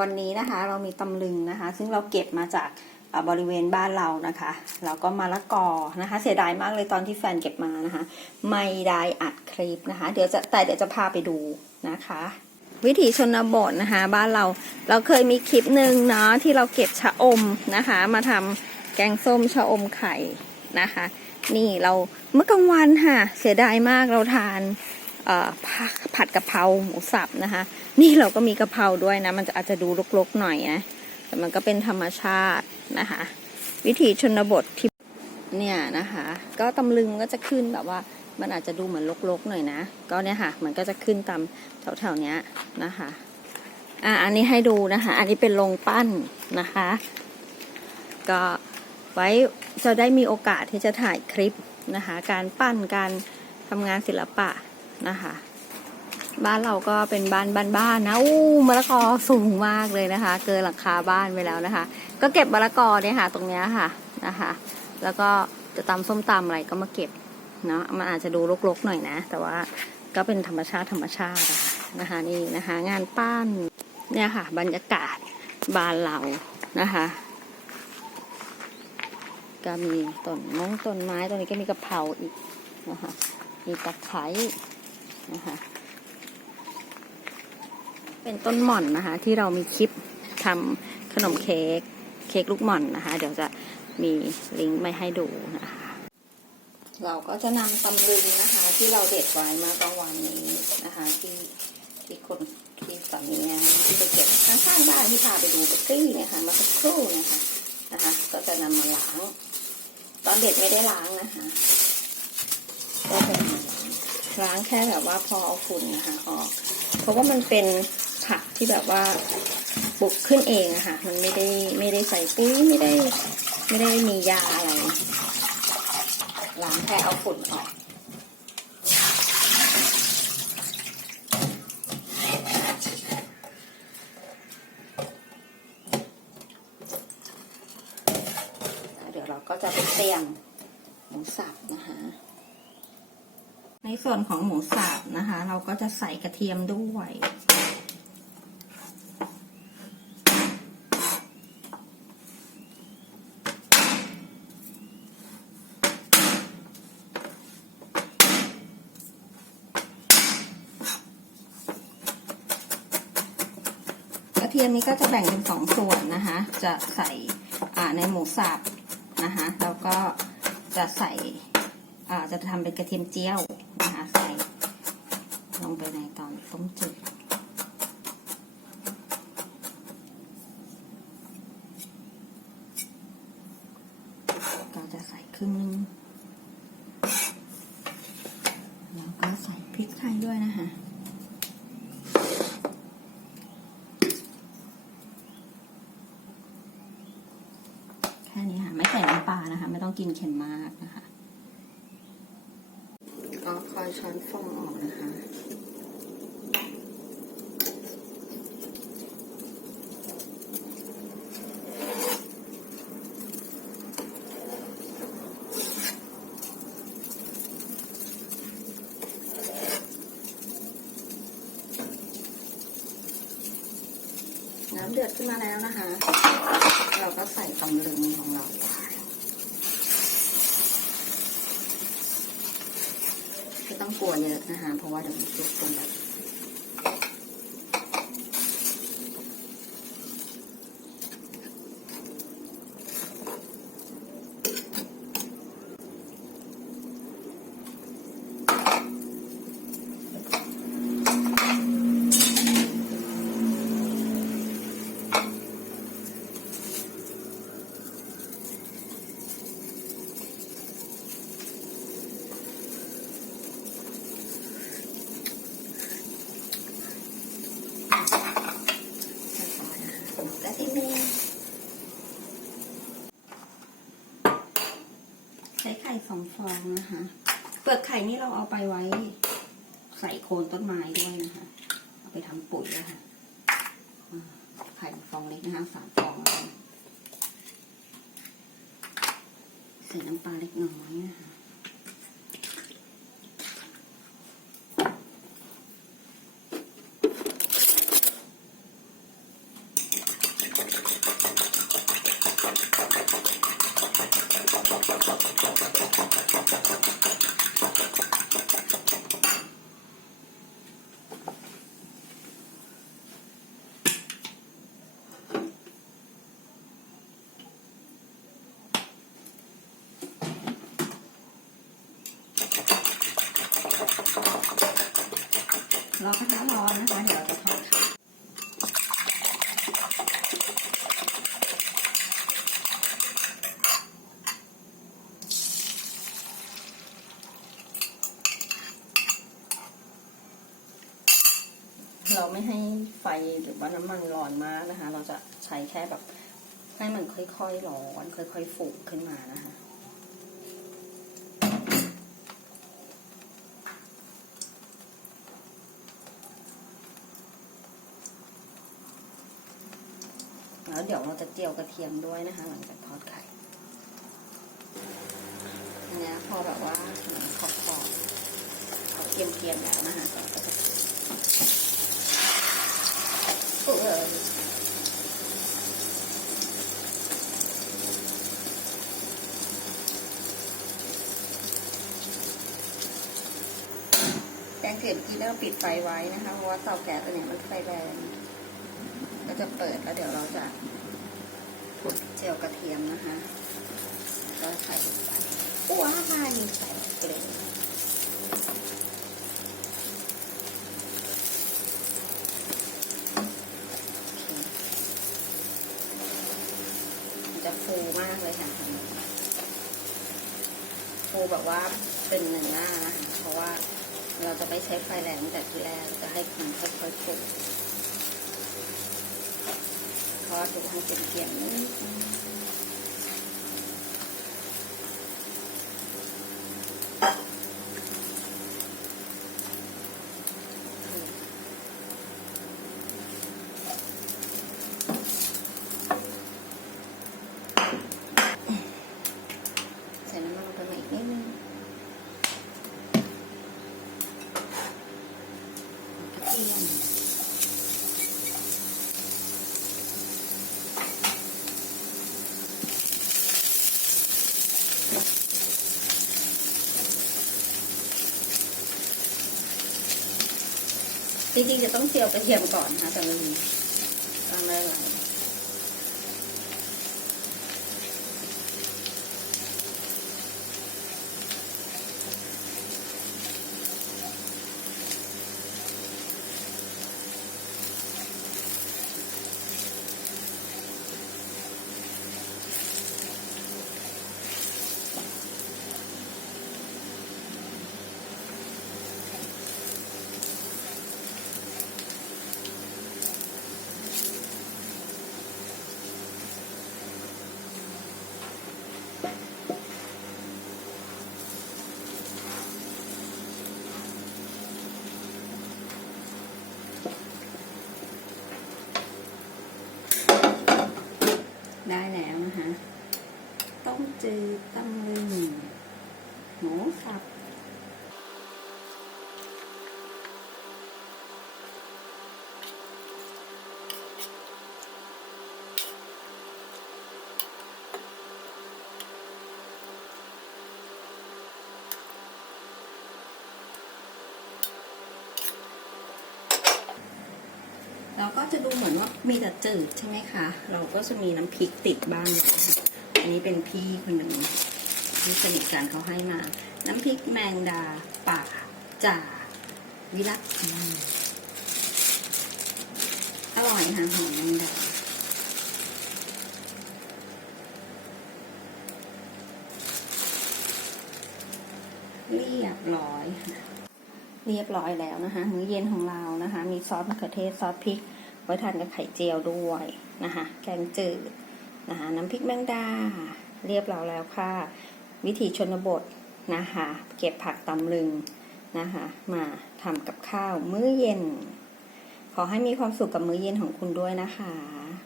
วันนี้นะคะเรามีตำลึงนะคะ ซึ่งเราเก็บมาจากบริเวณบ้านเรานะคะแล้วก็มะละกอนะคะ เสียดายมากเลยตอนที่แฟนเก็บมานะคะ ไม่ได้อัดคลิปนะคะ เดี๋ยวจะแต่เดี๋ยวจะพาไปดูนะคะ วิถีชนบทนะคะ บ้านเราเราเคยมีคลิปหนึ่งเนาะที่เราเก็บชะอมนะคะ มาทำแกงส้มชะอมไข่นะคะ นี่เราเมื่อกลางวันค่ะ เสียดายมากเราทานผัดกะเพราหมูสับนะคะ นี่เราก็มีกะเพราด้วยนะ มันจะอาจจะดูรกๆหน่อยนะ แต่มันก็เป็นธรรมชาตินะคะ วิถีชนบทที่เนี่ยนะคะ ก็ตำลึงก็จะขึ้นแบบว่า มันอาจจะดูเหมือนรกๆหน่อยนะ ก็เนี่ยค่ะ มันก็จะขึ้นตามแถวๆเนี้ยนะคะ อะอันนี้ให้ดูนะคะ อันนี้เป็นโรงปั้นนะคะ ก็ไว้จะได้มีโอกาสที่จะถ่ายคลิปนะคะ การปั้นการทำงานศิลปะนะคะ บ้านเราก็เป็นบ้านบ้านๆนะอู้มะละกอสูงมากเลยนะคะ เกินหลังคาบ้านไปแล้วนะคะ ก็เก็บมะละกอเนี่ยค่ะ ตรงเนี้ยค่ะนะคะ แล้วก็จะตำส้มตำอะไรก็มาเก็บเนาะมันอาจจะดูรกๆหน่อยนะ แต่ว่าก็เป็นธรรมชาติธรรมชาตินะคะนี่นะคะ งานปั้นเนี่ยค่ะ บรรยากาศบ้านเรานะคะก็มีต้นมงต้นไม้ตรงนี้ก็มีกระเพราอีกนะคะมีตะไคร้นะคะ เป็นต้นหม่อนนะคะ ที่เรามีคลิปทำขนมเค้กเค้กลูกหม่อนนะคะ เดี๋ยวจะมีลิงก์มาให้ดูนะคะ เราก็จะนำตำลึงนะคะ ที่เราเด็ดไว้มื่อกลางวันนี้นะคะ ที่ที่คนที่สามีที่ไปเก็บข้างๆบ้านที่พาไปดูเบเกอรี่เนะคะมาสักครู่นะคะนะคะ ก็จะนำมาล้าง ตอนเด็ดไม่ได้ล้างนะคะก็จะนำมาล้างล้างแค่แบบว่าพอเอาฝุ่นนะคะออก เพราะว่ามันเป็น ผักที่แบบว่าปลูกขึ้นเองอะค่ะ มันไม่ได้ไม่ได้ใส่ปุ๋ยไม่ได้ไม่ได้มียาอะไรล้างแค่เอาฝุ่นออกเดี๋ยวเราก็จะไปเตรียมหมูสับนะคะในส่วนของหมูสับนะคะ เราก็จะใส่กระเทียมด้วย กระเทียมนี้ก็จะแบ่งเป็นสองส่วนนะคะ จะใส่ในหมูสับนะคะแล้วก็จะใส่จะทำเป็นกระเทียมเจียวนะคะใส่ลงไปในตอนต้มจืดก็จะใส่ครึ่งนึงแล้วก็ใส่พริกไทยด้วยนะคะ แค่นี้ค่ะ ไม่ใส่น้ำปลานะคะ ไม่ ต้องกินเค็มมากนะคะก็คอยช้อนฟองออกนะคะน้ำเดือดขึ้นมาแล้วนะคะ เราก็ใส่ตำลึงของเราไปไม่ต้อง กลัวเยอะนะคะ เพราะว่าเดี๋ยวมันสุกลงไปเรียบร้อยนะคะก็จะมี ใช้ไข่สองฟองนะคะ เปลือกไข่นี่เราเอาไปไว้ ใส่โคนต้นไม้ด้วยนะคะ เอาไปทำปุ๋ยนะคะไข่ฟองเล็กนะคะสามฟองใส่น้ำปลาเล็กน้อยนะคะ รอกระทะร้อนนะคะ เดี๋ยวเราจะทอดเราไม่ให้ไฟหรือว่าน้ำมันร้อนมากนะคะ เราจะใช้แค่แบบให้มันค่อยๆร้อน ค่อยๆ ฟูขึ้นมานะคะ แล้วเดี๋ยวเราจะเจียวกระเทียมด้วยนะคะ หลังจากทอดไข่อันนี้พอแบบว่าเหมือนขอบขอบเขาเกรียมๆแล้วนะคะก็จะโอ้ยแกงเกลียกี้แล้วปิดไฟไว้นะคะ เพราะว่าเตาแก๊สตัวนี้มันไฟแรง จะเปิดแล้วเดี๋ยวเราจะเจียวกระเทียมนะคะแล้วก็ใส่ลงไปว้าวใส่เกลือมันจะฟูมากเลยค่ะฟูแบบว่าเป็นหนึ่งหน้านะคะเพราะว่าเราจะไม่ใช้ไฟแรงตั้งแต่ที่แรกจะให้มันค่อยๆฟู ทอดดูให้เป็นเกลี่ยมนิดนึงใส่น้ำมันลงไปใหม่อีกนิดนึงกระเทียม จริงๆจะต้องเจียวกระเทียมก่อนนะคะแต่ลืมตามไม่ไหลาย แล้วนะคะ ต้มจืดตำลึงหมูสับ เราก็จะดูเหมือนว่ามีแต่จืดใช่ไหมคะ เราก็จะมีน้ำพริกติดบ้างอยู่อันนี้เป็นพี่คนหนึ่งที่สนิทกันเขาให้มา น้ำพริกแมงดาป่าจ่าวิรัตอืมอร่อยค่ะหอมแมงดาเรียบร้อยค่ะ เรียบร้อยแล้วนะคะ มื้อเย็นของเรานะคะ มีซอสมะเขือเทศซอสพริก ไว้ทานกับไข่เจียวด้วยนะคะ แกงจืดนะคะ น้ำพริกแมงดา เรียบร้อยแล้วค่ะ วิถีชนบทนะคะ เก็บผักตำลึงนะคะ มาทำกับข้าวมื้อเย็น ขอให้มีความสุขกับมื้อเย็นของคุณด้วยนะคะ